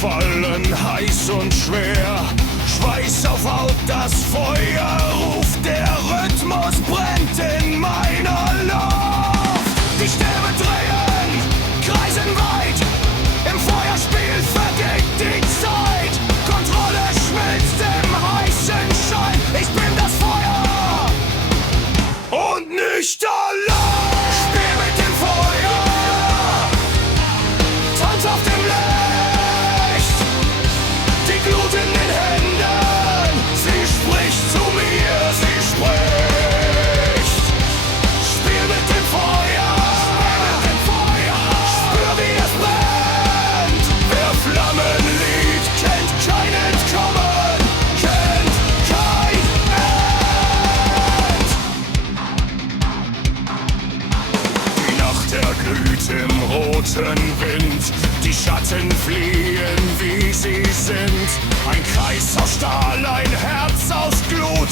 fallen heiß und schwer. Schweiß auf Haut, das Feuer ruft, der Rhythmus brennt in meiner Luft. Die Stäbe drehen, kreisen weit, im Feuerspiel vergeht die Zeit. Kontrolle schmilzt im heißen Schein, ich bin das Feuer und nicht allein. Spiel mit dem Feuer, tanz auf dem Licht, die Glut in den Händen, sie spricht zu mir, sie spricht. Spiel mit dem Feuer, spür wie es brennt. Wer Flammenlied kennt kein Entkommen, kennt kein End. Die Nacht erglüht im roten Wind, die Schatten fliehen wie sie sind. Ein Kreis aus Stahl, ein Herz aus Glut,